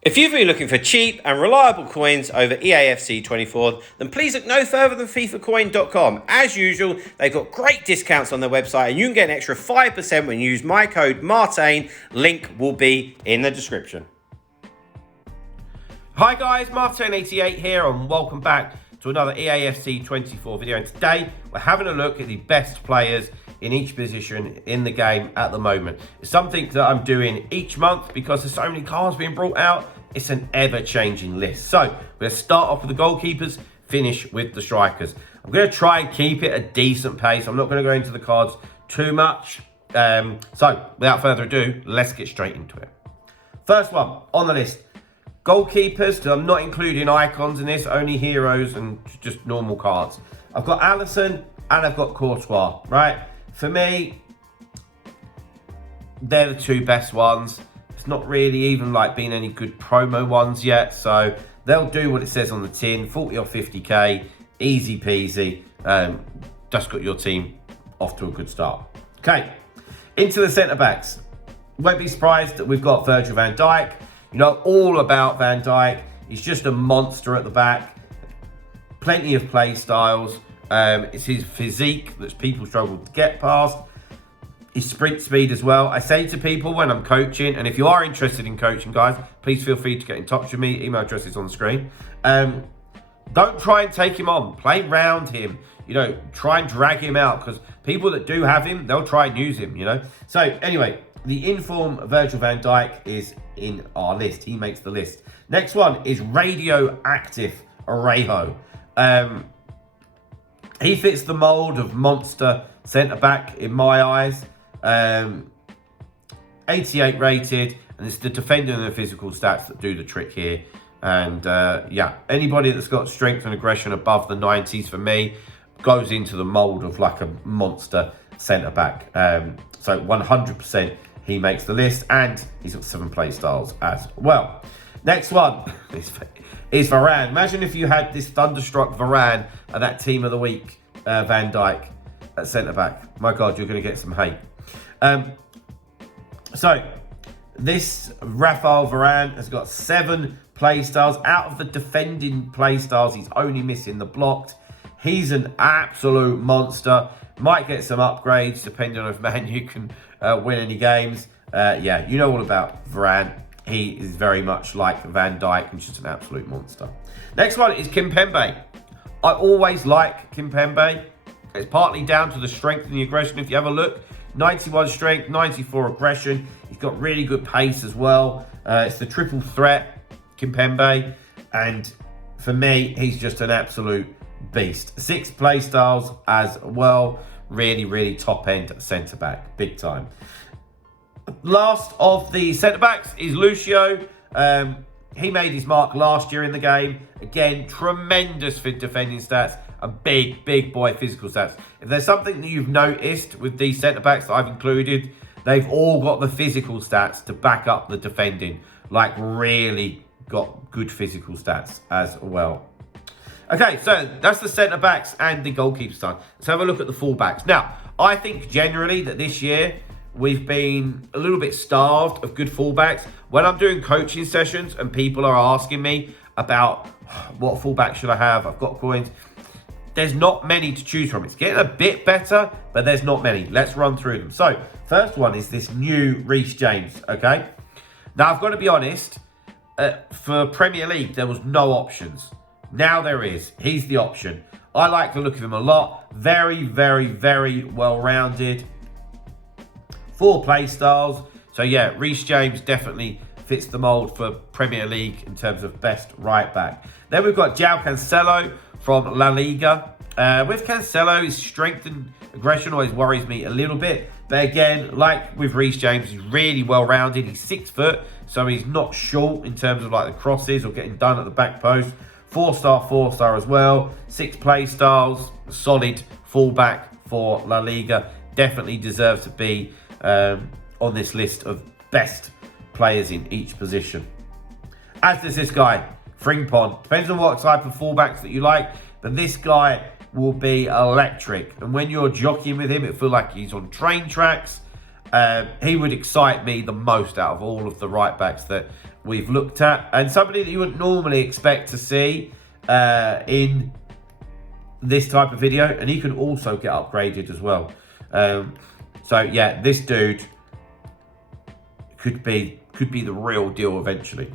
If you've been looking for cheap and reliable coins over Eafc 24, then please look no further than FIFAcoin.com. As usual, they've got great discounts on their website and you can get an extra 5% when you use my code MARTAIN. Link will be in the description. Hi guys, Martin88 here and welcome back to another Eafc 24 video. And today we're having a look at the best players in each position in the game at the moment. It's something that I'm doing each month because there's so many cards being brought out. It's an ever-changing list. So we're going to start off with the goalkeepers, finish with the strikers. I'm going to try and keep it a decent pace. I'm not going to go into the cards too much. So without further ado, let's get straight into it. First one on the list, goalkeepers. I'm not including icons in this, only heroes and just normal cards. I've got Alisson and I've got Courtois, right? For me, they're the two best ones. It's not really even like been any good promo ones yet. So they'll do what it says on the tin, 40 or 50k, easy peasy. Just got your team off to a good start. Okay, into the centre backs. Won't be surprised that we've got Virgil van Dijk. You know all about Van Dijk. He's just a monster at the back. Plenty of play styles. It's his physique that people struggle to get past. His sprint speed as well. I say to people when I'm coaching, and if you are interested in coaching, guys, please feel free to get in touch with me. Email address is on the screen. Don't try and take him on. Play round him. You know, try and drag him out because people that do have him, they'll try and use him, you know. So anyway, the inform Virgil van Dijk is in our list. He makes the list. Next one is radioactive Arejo. He fits the mould of monster centre-back in my eyes. 88 rated, and it's the defending and the physical stats that do the trick here. And yeah, anybody that's got strength and aggression above the 90s for me goes into the mould of like a monster centre-back. So 100% he makes the list, and he's got 7 play styles as well. Next one is Varane. Imagine if you had this thunderstruck Varane and that team of the week, Van Dijk at centre-back. My God, you're going to get some hate. So, this Rafael Varane has got 7 play styles. Out of the defending play styles, he's only missing the blocked. He's an absolute monster. Might get some upgrades depending on if Man U can win any games. Yeah, you know all about Varane. He is very much like Van Dijk and just an absolute monster. Next one is Kimpembe. I always like Kimpembe. It's partly down to the strength and the aggression. If you have a look, 91 strength, 94 aggression. He's got really good pace as well. It's the triple threat, Kimpembe. And for me, he's just an absolute beast. 6 play styles as well. Really, really top end centre-back. Big time. Last of the centre-backs is Lucio. He made his mark last year in the game. Again, tremendous for defending stats and big boy physical stats. If there's something that you've noticed with these centre-backs that I've included, they've all got the physical stats to back up the defending. Like, really got good physical stats as well. Okay, so that's the centre-backs and the goalkeepers done. Let's have a look at the fullbacks. Now, I think generally that this year, we've been a little bit starved of good fullbacks. When I'm doing coaching sessions and people are asking me about what fullback should I have, I've got coins. There's not many to choose from. It's getting a bit better, but there's not many. Let's run through them. So, first one is this new Reece James, okay? Now, I've got to be honest. For Premier League, there was no options. Now there is. He's the option. I like the look of him a lot. Very well-rounded. 4 play styles. So yeah, Reece James definitely fits the mould for Premier League in terms of best right back. Then we've got João Cancelo from La Liga. With Cancelo, his strength and aggression always worries me a little bit. But again, like with Reece James, he's really well-rounded. He's 6 foot, so he's not short in terms of like the crosses or getting done at the back post. 4-star as well. 6 play styles. Solid fullback for La Liga. Definitely deserves to be on this list of best players in each position. As does this guy, Frimpong. Depends on what type of fullbacks that you like, but this guy will be electric. And when you're jockeying with him, it feels like he's on train tracks. He would excite me the most out of all of the right backs that we've looked at, and somebody that you wouldn't normally expect to see in this type of video, and he can also get upgraded as well. So yeah, this dude could be the real deal eventually,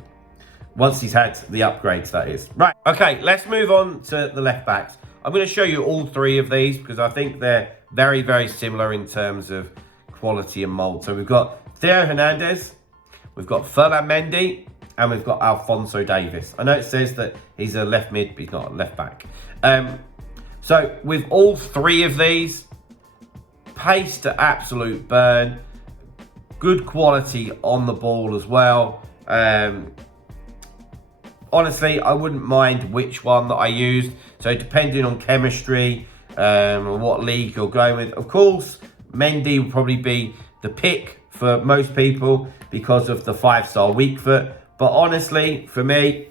once he's had the upgrades, that is. Right, okay, let's move on to the left backs. I'm going to show you all three of these because I think they're very, very similar in terms of quality and mould. So we've got Theo Hernandez, we've got Ferland Mendy, and we've got Alphonso Davies. I know it says that he's a left mid, but he's not a left back. So with all three of these, pace to absolute burn, good quality on the ball as well. Honestly, I wouldn't mind which one that I used. So depending on chemistry, or what league you're going with. Of course, Mendy will probably be the pick for most people because of the 5-star weak foot. But honestly, for me,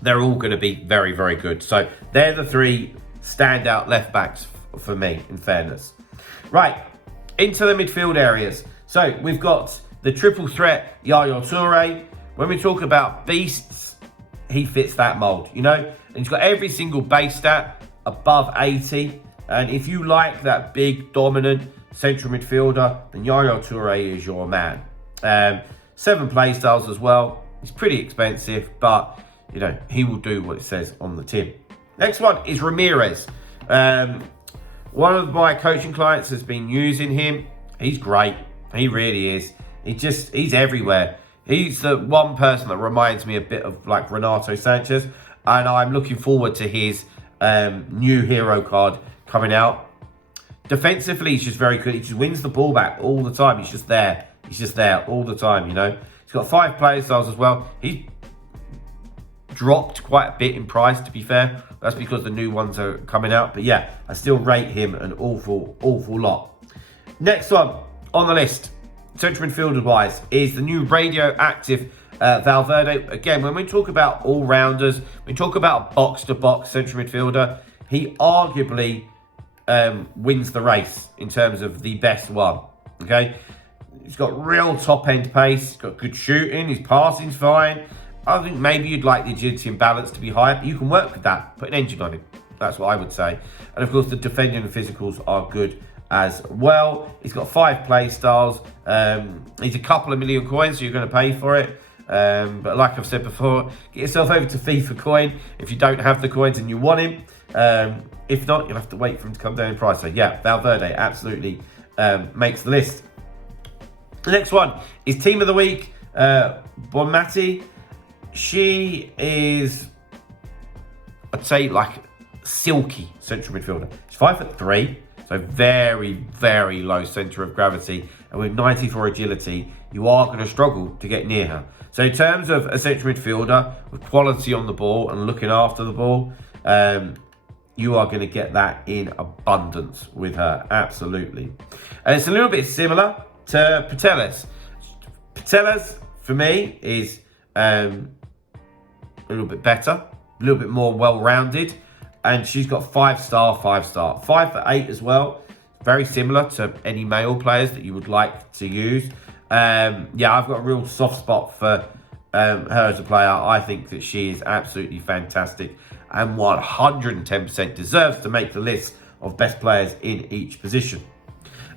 they're all going to be very, very good. So they're the three standout left backs for me, in fairness. Right, into the midfield areas. So we've got the triple threat Yaya Toure. When we talk about beasts, he fits that mould, you know? And he's got every single base stat above 80. And if you like that big, dominant central midfielder, then Yaya Toure is your man. 7 play styles as well. He's pretty expensive, but, you know, he will do what it says on the tin. Next one is Ramirez. One of my coaching clients has been using him. He's great. He really is. He's everywhere. He's the one person that reminds me a bit of like Renato Sanchez. And I'm looking forward to his new hero card coming out. Defensively, he's just very good. He just wins the ball back all the time. He's just there. He's just there all the time, you know. He's got 5 player styles as well. He's dropped quite a bit in price, to be fair. That's because the new ones are coming out. But yeah, I still rate him an awful lot. Next one on the list, central midfielder wise, is the new radioactive Valverde. Again, when we talk about all-rounders, we talk about box-to-box central midfielder, he arguably wins the race in terms of the best one, okay? He's got real top-end pace, he's got good shooting, his passing's fine. I think maybe you'd like the agility and balance to be higher, but you can work with that. Put an engine on him. That's what I would say. And of course, the defending and physicals are good as well. He's got 5 play styles. He's a couple of million coins, so you're going to pay for it. But like I've said before, get yourself over to FIFA Coin if you don't have the coins and you want him. If not, you'll have to wait for him to come down in price. So yeah, Valverde absolutely makes the list. The next one is Team of the Week, Bonmati. She is, I'd say, like silky central midfielder. She's 5'3", so very, very low centre of gravity. And with 94 agility, you are going to struggle to get near her. So in terms of a central midfielder with quality on the ball and looking after the ball, you are going to get that in abundance with her, absolutely. And it's a little bit similar to Pateles. Pateles, for me, is a little bit better, a little bit more well-rounded, and she's got 5-star, 5-star, 5'8" as well. Very similar to any male players that you would like to use. Yeah, I've got a real soft spot for her as a player. I think that she is absolutely fantastic and 110% deserves to make the list of best players in each position.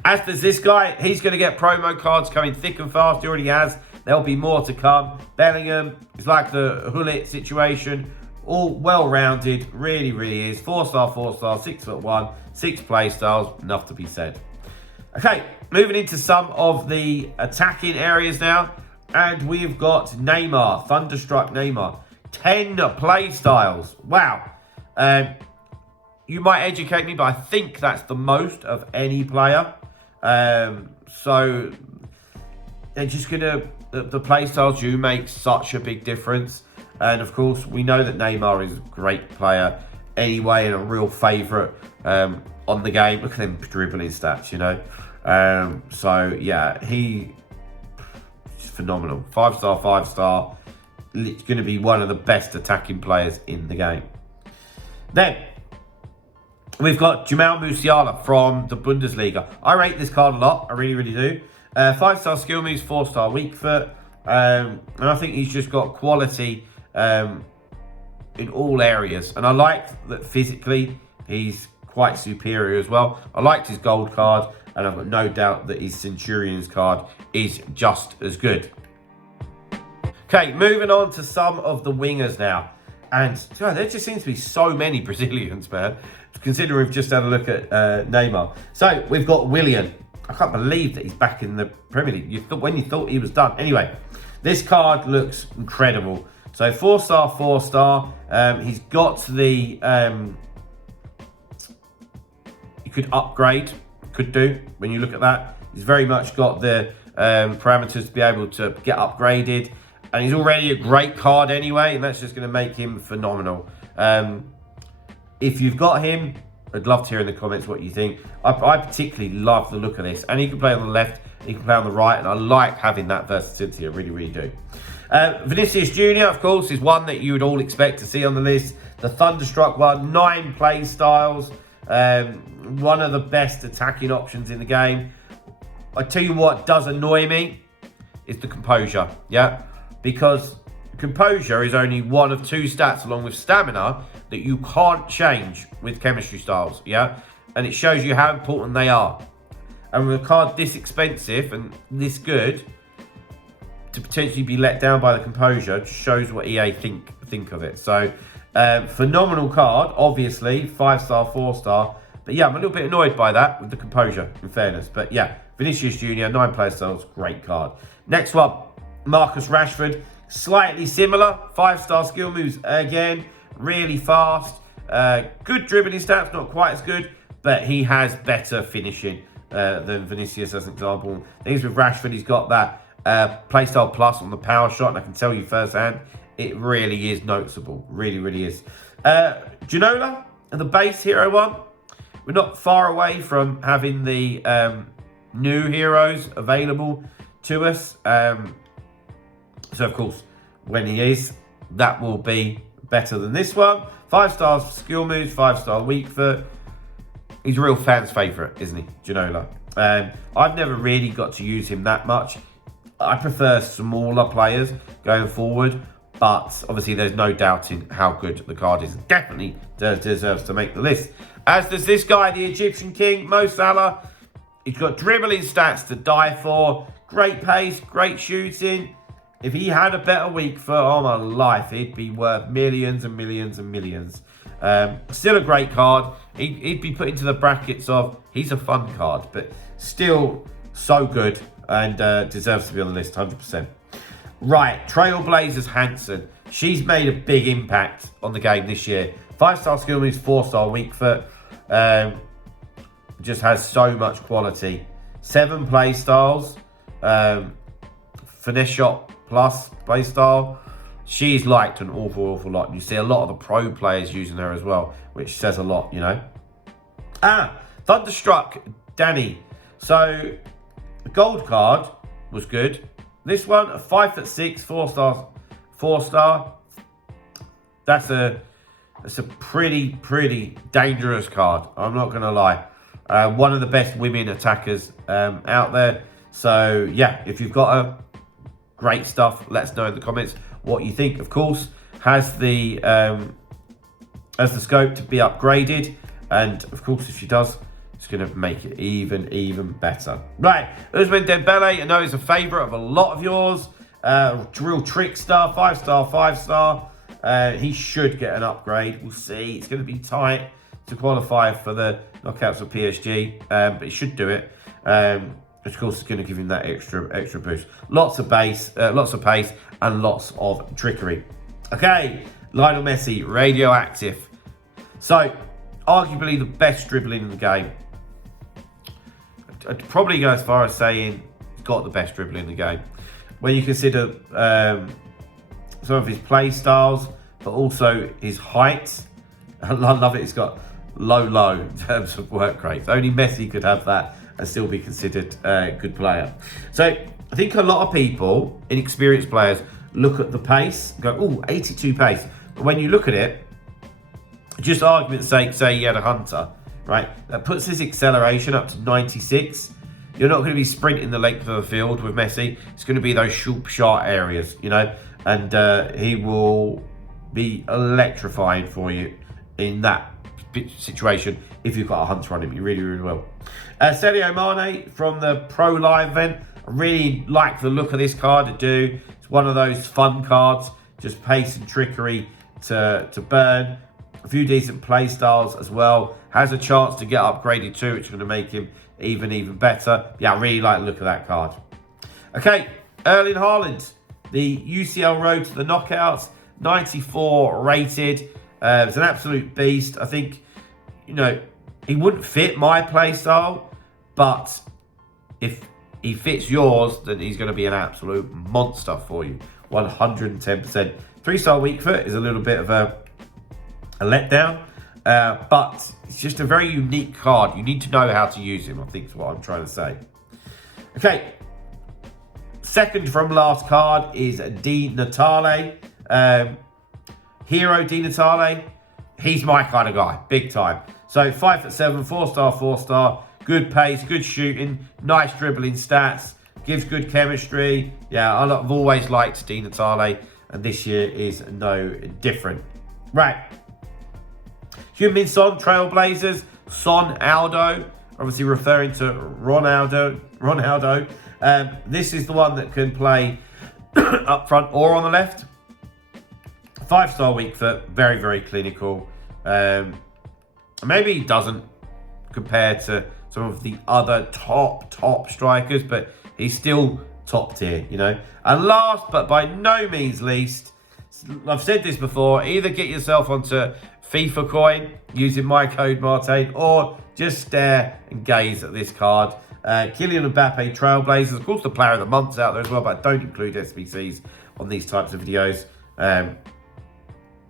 As does this guy, he's going to get promo cards coming thick and fast. He already has. There'll be more to come. Bellingham is like the Hullet situation. All well-rounded, really, really is. 4-star, 4-star, 6'1", 6 play styles, enough to be said. Okay, moving into some of the attacking areas now. And we've got Neymar, Thunderstruck Neymar. 10 play styles. Wow. You might educate me, but I think that's the most of any player. So they're just gonna, the play styles do make such a big difference. And of course, we know that Neymar is a great player anyway and a real favourite on the game. Look at them dribbling stats, you know. So yeah, he's phenomenal. 5-star, 5-star. It's going to be one of the best attacking players in the game. Then we've got Jamal Musiala from the Bundesliga. I rate this card a lot. I really, really do. 5-star skill moves, 4-star weak foot. And I think he's just got quality in all areas. And I like that physically he's quite superior as well. I liked his gold card, and I've got no doubt that his Centurion's card is just as good. Okay, moving on to some of the wingers now. And there just seems to be so many Brazilians, man, considering we've just had a look at Neymar. So we've got Willian. I can't believe that he's back in the Premier League. When you thought he was done. Anyway, this card looks incredible. So 4-star, 4-star. He's got the... you could upgrade, could do, when you look at that. He's very much got the parameters to be able to get upgraded. And he's already a great card anyway, and that's just going to make him phenomenal. If you've got him, I'd love to hear in the comments what you think. I particularly love the look of this. And he can play on the left, he can play on the right, and I like having that versatility. I really, really do. Vinicius Jr., of course, is one that you would all expect to see on the list. The Thunderstruck one, 9 play styles. One of the best attacking options in the game. I tell you what does annoy me is the composure, yeah? Because composure is only one of 2 stats along with stamina that you can't change with chemistry styles, yeah? And it shows you how important they are. And with a card this expensive and this good, to potentially be let down by the composure just shows what EA think of it. So, phenomenal card, obviously, 5-star, 4-star. But yeah, I'm a little bit annoyed by that with the composure, in fairness. But yeah, Vinicius Jr., 9 player styles, great card. Next one, Marcus Rashford. Slightly similar, 5-star skill moves again, really fast. Good dribbling stats, not quite as good, but he has better finishing than Vinicius as an example. Things with Rashford, he's got that playstyle plus on the power shot, and I can tell you firsthand, it really is noticeable. Really, really is. Ginola and the base hero one. We're not far away from having the new heroes available to us. So, of course, when he is, that will be better than this one. 5 stars for skill moves, 5-star weak foot. He's a real fan's favourite, isn't he, Ginola? I've never really got to use him that much. I prefer smaller players going forward, but obviously there's no doubting how good the card is. Definitely deserves to make the list. As does this guy, the Egyptian King, Mo Salah. He's got dribbling stats to die for. Great pace, great shooting. If he had a better week for my life, he'd be worth millions and millions and millions. Still a great card. He'd be put into the brackets of, he's a fun card, but still so good and deserves to be on the list, 100%. Right, Trailblazers Hansen. She's made a big impact on the game this year. 5-star skill moves, 4-star weak foot. Just has so much quality. 7 play styles. Finesse shot plus play style. She's liked an awful lot. And you see a lot of the pro players using her as well, which says a lot, you know. Thunderstruck Danny. So the gold card was good. This one, a 5'6", 4-star, 4-star. That's a pretty dangerous card. I'm not gonna lie. One of the best women attackers out there. So yeah, if you've got her, great stuff. Let us know in the comments what you think. Of course, has the scope to be upgraded, and of course, if she does, it's going to make it even better. Right, Ousmane Dembele, I know he's a favourite of a lot of yours. Real trickster, 5-star, 5-star. He should get an upgrade. We'll see. It's going to be tight to qualify for the knockouts of PSG, but he should do it. Of course, it's going to give him that extra boost. Lots of pace, and lots of trickery. Okay, Lionel Messi, radioactive. So, arguably the best dribbling in the game. I'd probably go as far as saying he's got the best dribbling in the game. When you consider some of his play styles, but also his height. I love it. He's got low in terms of work rates. Only Messi could have that and still be considered a good player. So I think a lot of people, inexperienced players, look at the pace, go, oh, 82 pace. But when you look at it, just argument's sake, say he had a Hunter, right? That puts his acceleration up to 96. You're not going to be sprinting the length of the field with Messi. It's going to be those sharp areas, you know, and he will be electrifying for you in that situation if you've got a hunter on him. You really, really will. Sadio Mane from the Pro Live event. I really like the look of this card. I do. It's one of those fun cards. Just pace and trickery to burn. A few decent play styles as well. Has a chance to get upgraded too, which is going to make him even better. Yeah, I really like the look of that card. Okay, Erling Haaland. The UCL road to the knockouts. 94 rated. It's an absolute beast. I think, you know, he wouldn't fit my play style, but if he fits yours, then he's going to be an absolute monster for you. 110%. 3-star weak foot is a little bit of a letdown, but it's just a very unique card. You need to know how to use him, I think is what I'm trying to say. Okay, second from last card is Di Natale. Hero Di Natale, he's my kind of guy, big time. So 5'7", 4-star, 4-star, good pace, good shooting, nice dribbling stats, gives good chemistry. Yeah, I've always liked Di Natale, and this year is no different. Right. Heung-min Son, Trailblazers, Son Aldo, obviously referring to Ronaldo. This is the one that can play up front or on the left. 5-star weak foot, very clinical. Maybe he doesn't compare to some of the other top strikers, but he's still top tier, you know. And last but by no means least, I've said this before, either get yourself onto FIFA coin using my code Martain, or just stare and gaze at this card. Kylian Mbappe, Trailblazers, of course the player of the month's out there as well, but I don't include SBCs on these types of videos.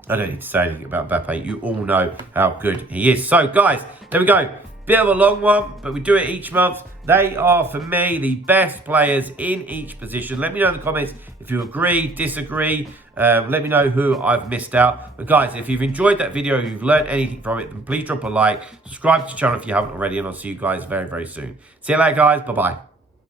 I don't need to say anything about Mbappe. You all know how good he is. So, guys, there we go. Bit of a long one, but we do it each month. They are, for me, the best players in each position. Let me know in the comments if you agree, disagree. Let me know who I've missed out. But, guys, if you've enjoyed that video, you've learned anything from it, then please drop a like. Subscribe to the channel if you haven't already, and I'll see you guys very soon. See you later, guys. Bye-bye.